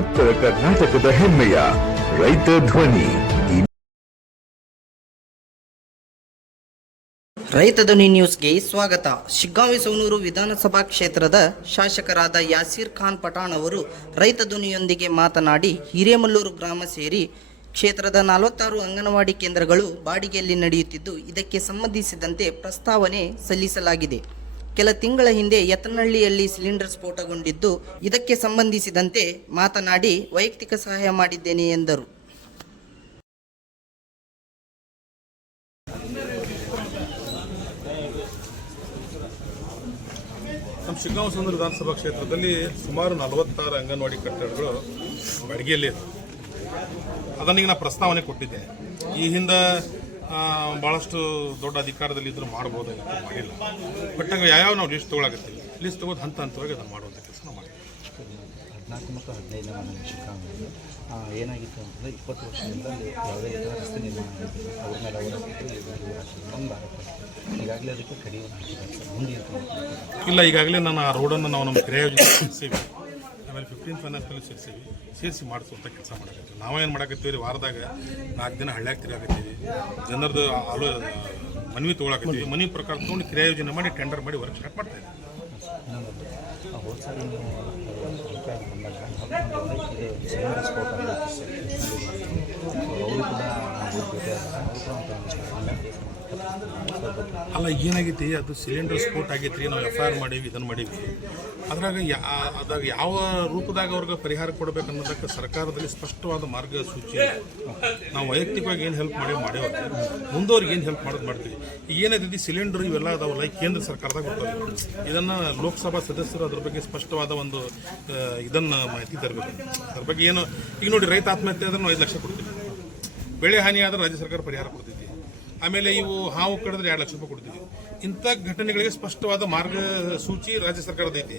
ಉತ್ತರ ಕರ್ನಾಟಕದ ಹೆಮ್ಮೆಯ ರೈತ ಧ್ವನಿ. ರೈತ ಧ್ವನಿ ನ್ಯೂಸ್ಗೆ ಸ್ವಾಗತ. ಶಿಗ್ಗಾಂವಿ ಸೌನೂರು ವಿಧಾನಸಭಾ ಕ್ಷೇತ್ರದ ಶಾಸಕರಾದ ಯಾಸೀರ್ ಖಾನ್ ಪಠಾಣ್ ಅವರು ರೈತ ಧ್ವನಿಯೊಂದಿಗೆ ಮಾತನಾಡಿ, ಹಿರೇಮಲ್ಲೂರು ಗ್ರಾಮ ಸೇರಿ ಕ್ಷೇತ್ರದ ನಲವತ್ತಾರು ಅಂಗನವಾಡಿ ಕೇಂದ್ರಗಳು ಬಾಡಿಗೆಯಲ್ಲಿ ನಡೆಯುತ್ತಿದ್ದು, ಇದಕ್ಕೆ ಸಂಬಂಧಿಸಿದಂತೆ ಪ್ರಸ್ತಾವನೆ ಸಲ್ಲಿಸಲಾಗಿದೆ. ಕೆಲ ತಿಂಗಳ ಹಿಂದೆ ಯತ್ನಹಳ್ಳಿಯಲ್ಲಿ ಸಿಲಿಂಡರ್ ಸ್ಫೋಟಗೊಂಡಿದ್ದು, ಇದಕ್ಕೆ ಸಂಬಂಧಿಸಿದಂತೆ ಮಾತನಾಡಿ ವೈಯಕ್ತಿಕ ಸಹಾಯ ಮಾಡಿದ್ದೇನೆ ಎಂದರು. ನಮ್ಮ ಶಿಗ್ಗಾಂವ ಸುಂದರ ವಿಧಾನಸಭಾ ಕ್ಷೇತ್ರದಲ್ಲಿ ಸುಮಾರು ನಲವತ್ತಾರು ಅಂಗನವಾಡಿ ಕಟ್ಟಡಗಳು ಬಾಡಿಗೆಯಲ್ಲಿ ಅದನ್ನೀಗ ನಾನು ಪ್ರಸ್ತಾವನೆ ಕೊಟ್ಟಿದ್ದೆ ಈ ಹಿಂದೆ ಭಾಳಷ್ಟು ದೊಡ್ಡ ಅಧಿಕಾರದಲ್ಲಿ ಇದ್ರೂ ಮಾಡ್ಬೋದಾಗಿತ್ತು ಮಾಡಿಲ್ಲ. ಬಟ್ ಹಂಗೆ ಯಾವ್ಯಾವ ನಾವು ಲಿಸ್ಟ್ ತೊಗೊಳಕತ್ತೀವಿ ಲಿಸ್ಟ್ ತೊಗೊದು ಹಂತ ಹಂತವಾಗಿ ಅದನ್ನು ಮಾಡುವಂಥ ಕೆಲಸ ನಾವು ಮಾಡಿದ್ವಿ. ಹದಿನಾಲ್ಕು ಮತ್ತು ಹದಿನೈದನೇ ಮನೆ ಶಿಕ್ಷಾಂಗದಲ್ಲಿ ಏನಾಗಿತ್ತು ಅಂತಂದರೆ ಇಪ್ಪತ್ತು ವರ್ಷದಿಂದ ಯಾವುದೇ ರೀತಿಯ ರಸ್ತೆ ನಿರ್ಮಾಣ ಅವ್ರ ಮೇಲೆ ಅವರ ಒಂದು ಆರೋಪ ಈಗಾಗಲೇ ಅದಕ್ಕೆ ಕಡಿಮೆ ಹಾಕಿದ್ದಾರೆ. ಮುಂದೆ ಏನು ಕ್ರಮ ಕೈಗೊಳ್ಳುತ್ತಾರೆ? ಇಲ್ಲ ಈಗಾಗಲೇ ನಾನು ಆ ರೋಡನ್ನು ನಾವು ನಮ್ಮ ಸೇರಿಸೀವಿ ಆಮೇಲೆ ಫಿಫ್ಟೀನ್ ಫೈನಾನ್ಸ್ನಲ್ಲಿ ಸೇರಿಸೀವಿ ಸೇರಿಸಿ ಮಾಡಿಸುವಂಥ ಕೆಲಸ ಮಾಡಕತ್ತೀವಿ ನಾವೇನು ಮಾಡಕತ್ತೀವಿ ರೀ ವಾರದಾಗ ನಾಲ್ಕು ದಿನ ಹಳ್ಳ್ಯಾಗ ತಿರುಗಾಕತ್ತೀವಿ ಜನರದ್ದು ಆಲೋ ಮನವಿ ತೊಗೊಳಕತ್ತೀವಿ ಮನವಿ ಪ್ರಕಾರ ತೊಗೊಂಡು ಕ್ರಿಯಾ ಯೋಜನೆ ಮಾಡಿ ಟೆಂಡರ್ ಮಾಡಿ ವರ್ಕ್ ಸ್ಟಾರ್ಟ್ ಮಾಡ್ತಾ ಇನ್ನೊಂದು ಆ ಹೋದ ಸಾರಿ ನೀವು ಸರ್ಕಾರ ಬಂದಾಗ ಇದು ಸಿಲಿಂಡರ್ ಸ್ಫೋಟ ಆಗಿತ್ತು ಸರ್ ಅವರು ಕೂಡ ನಾವು ಭೇಟಿ ಆದಾಗ ಅವರು ಕೂಡ ಒಂಥರ ಆಮೇಲೆ ಅಲ್ಲ, ಏನಾಗೈತಿ? ಅದು ಸಿಲಿಂಡರ್ ಸ್ಫೋಟ್ ಆಗೈತ್ರಿ, ನಾವು ಎಫ್ ಐ ಆರ್ ಮಾಡೀವಿ ಇದನ್ನು ಮಾಡೀವಿ. ಅದ್ರಾಗ ಯಾ, ಅದಾಗ ಯಾವ ರೂಪದಾಗ ಅವ್ರಿಗೆ ಪರಿಹಾರ ಕೊಡಬೇಕು ಅನ್ನೋದಕ್ಕೆ ಸರ್ಕಾರದಲ್ಲಿ ಸ್ಪಷ್ಟವಾದ ಮಾರ್ಗಸೂಚಿ. ನಾವು ವೈಯಕ್ತಿಕವಾಗಿ ಏನು ಹೆಲ್ಪ್ ಮಾಡಿ, ಮಾಡೇವ ಮುಂದೋರಿಗೆ ಏನು ಹೆಲ್ಪ್ ಮಾಡೋದು ಮಾಡ್ತೀವಿ. ಏನೈತಿ ಸಿಲಿಂಡರ್ ಇವೆಲ್ಲ ಅದಾವಲ್ಲ ಕೇಂದ್ರ ಸರ್ಕಾರದಾಗ ಗೊತ್ತಾಗ ಇದನ್ನು ಲೋಕಸಭಾ ಸದಸ್ಯರು ಅದ್ರ ಬಗ್ಗೆ ಸ್ಪಷ್ಟವಾದ ಒಂದು ಇದನ್ನು ಮಾಹಿತಿ ತರಬೇಕು. ಅದ್ರ ಬಗ್ಗೆ ಏನು, ಈಗ ನೋಡಿ, ರೈತ ಆತ್ಮಹತ್ಯೆ ಆದ್ರೆ ನಾವು ಐದು ಲಕ್ಷ ಕೊಡ್ತೀವಿ. ಬೆಳೆ ಹಾನಿ ಆದ್ರೆ ರಾಜ್ಯ ಸರ್ಕಾರ ಪರಿಹಾರ ಕೊಡ್ತೈತಿ. ಆಮೇಲೆ ಇವು ಹಾವು ಕಡಿದ್ರೆ ಎರಡು ಲಕ್ಷ ರೂಪಾಯಿ ಕೊಡ್ತೀವಿ. ಇಂಥ ಘಟನೆಗಳಿಗೆ ಸ್ಪಷ್ಟವಾದ ಮಾರ್ಗಸೂಚಿ ರಾಜ್ಯ ಸರ್ಕಾರದ ಐತಿ.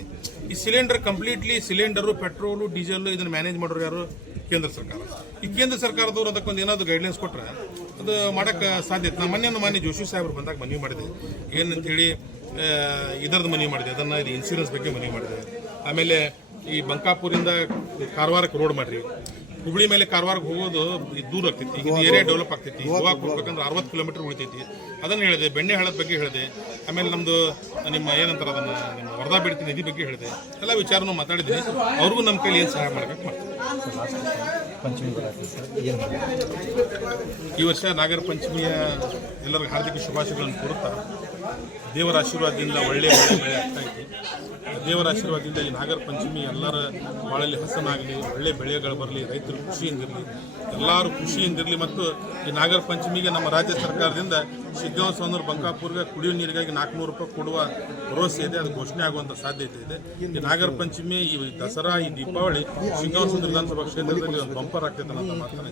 ಈ cylinder completely cylinder, petrol diesel ಇದನ್ನು ಮ್ಯಾನೇಜ್ ಮಾಡೋರು ಯಾರು? ಕೇಂದ್ರ ಸರ್ಕಾರ. ಈ ಕೇಂದ್ರ ಸರ್ಕಾರದವ್ರು ಅದಕ್ಕೊಂದು ಏನಾದರೂ ಗೈಡ್ಲೈನ್ಸ್ ಕೊಟ್ಟರೆ ಅದು ಮಾಡೋಕ್ಕೆ ಸಾಧ್ಯ ಐತೆ. ನಮ್ಮ ಮನೆಯನ್ನು ಮಾನ್ಯ ಜೋಶಿ ಸಾಹೇಬ್ರು ಬಂದಾಗ ಮನವಿ ಮಾಡಿದೆ. ಏನಂತೇಳಿ ಇದರದ್ದು ಮನವಿ ಮಾಡಿದೆ. ಅದನ್ನು ಇದು ಇನ್ಸೂರೆನ್ಸ್ ಬಗ್ಗೆ ಮನವಿ ಮಾಡಿದೆ. ಆಮೇಲೆ ಈ ಬಂಕಾಪುರಿಂದ ಕಾರವಾರಕ್ಕೆ ರೋಡ್ ಮಾಡ್ರಿ. ಹುಬ್ಳಿ ಮೇಲೆ ಕಾರವಾರಕ್ಕೆ ಹೋಗೋದು ಇದು ದೂರ ಆಗ್ತೈತಿ. ಇದು ಏರಿಯಾ ಡೆವಲಪ್ ಆಗ್ತೈತಿ. ಗೋವಾಕ್ಕೆ ಹೋಗ್ಬೇಕಂದ್ರೆ ಅರವತ್ತು ಕಿಲೋಮೀಟರ್ ಉಳಿತೈತಿ. ಅದನ್ನು ಹೇಳಿದೆ ಬೆಣ್ಣೆ ಹಳ್ಳದ ಬಗ್ಗೆ ಹೇಳಿದೆ. ಆಮೇಲೆ ನಮ್ಮದು ನಿಮ್ಮ ಏನಂತಾರೆ ಅದನ್ನು ನಿಮ್ಮ ವರದಾ ಬಿಡ್ತಿ ನಿಧಿ ಬಗ್ಗೆ ಹೇಳಿದೆ. ಎಲ್ಲ ವಿಚಾರನೂ ಮಾತಾಡಿದ್ದೀನಿ. ಅವ್ರಿಗೂ ನಮ್ಮ ಕೈಲಿ ಏನು ಸಹಾಯ ಮಾಡ್ಬೇಕು ಸರ್ ಈ ವರ್ಷ ನಾಗರ ಪಂಚಮಿಯ ಎಲ್ಲರಿಗೂ ಹಾರ್ದಿಕ ಶುಭಾಶಯಗಳನ್ನು ಕೋರುತ್ತಾ ದೇವರ ಆಶೀರ್ವಾದದಿಂದ ಒಳ್ಳೆಯ ಬೆಳೆ ಬೆಳೆ ಆಗ್ತಾ ಐತಿ ದೇವರ ಆಶೀರ್ವಾದದಿಂದ ಈ ನಾಗರ ಪಂಚಮಿ ಎಲ್ಲರ ಬಾಳಲ್ಲಿ ಹಸನಾಗಲಿ, ಒಳ್ಳೆ ಬೆಳೆಗಳು ಬರಲಿ, ರೈತರು ಖುಷಿಯಿಂದಿರಲಿ, ಎಲ್ಲರೂ ಖುಷಿಯಿಂದಿರಲಿ ಮತ್ತು ಈ ನಾಗರ ಪಂಚಮಿಗೆ ನಮ್ಮ ರಾಜ್ಯ ಸರ್ಕಾರದಿಂದ ಸೋನೂರು ಬಂಕಾಪುರ್ಗೆ ಕುಡಿಯುವ ನೀರಿಗಾಗಿ ನಾಲ್ಕುನೂರು ರೂಪಾಯಿ ಕೊಡುವ ಭರವಸೆ ಇದೆ. ಅದು ಘೋಷಣೆ ಆಗುವಂಥ ಸಾಧ್ಯತೆ ಇದೆ. ಈ ನಾಗರ ಪಂಚಮಿ, ಈ ದಸರಾ, ಈ ದೀಪಾವಳಿ ಸುಂದರ ವಿಧಾನಸಭಾ ಕ್ಷೇತ್ರದಲ್ಲಿ ಒಂದು ಬಂಪರ್ ಆಗ್ತೈತೆ ಅನ್ನೋ ಮಾತನ್ನ